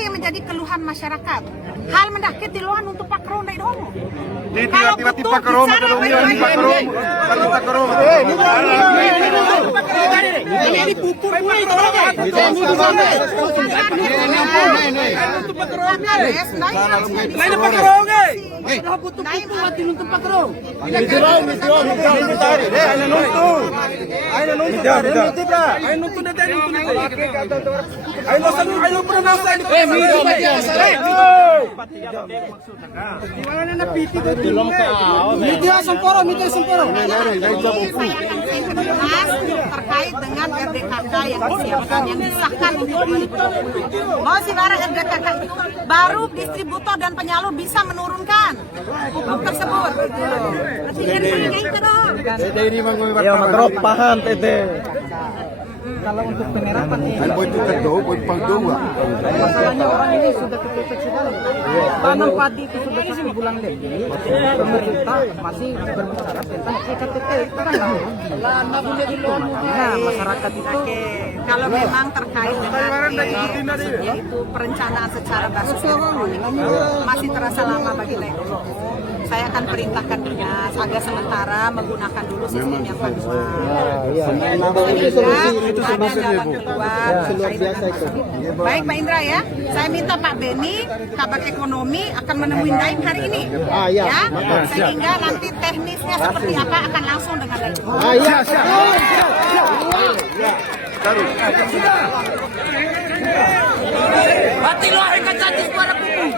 yang menjadi keluhan masyarakat? Hal mendakit di luar untuk Pak Kro naik dong. Tiba-tiba ke Roma, Ini pupuk terkait dengan RDKK yang disiapkan, yang disahkan untuk 2020. Mau sih barang RDKK itu baru distributor dan penyalur bisa menurunkan pupuk tersebut. Ya, matrop paham tete. Kalau untuk penyerapan ini, masalahnya orang ini sudah terdeteksi sekali. Tanam padi itu sudah 1 bulan lebih, pemerintah masih berbicara tentang EKTP itu kan nah, masyarakat itu kalau memang terkait dengan yaitu perencanaan secara basis elektronik masih terasa lama bagi TNI. Saya akan perintahkan dinas agar sementara menggunakan dulu sistem yang manual. Ada jalan kedua terkait dengan masalah. Baik Pak Indra ya, saya minta Pak Beni, Kabak Ekonomi akan menemui Daim hari ini, ya, sehingga nanti teknisnya seperti apa akan langsung dengan Daim. Mati loh, kaca di suara kuku.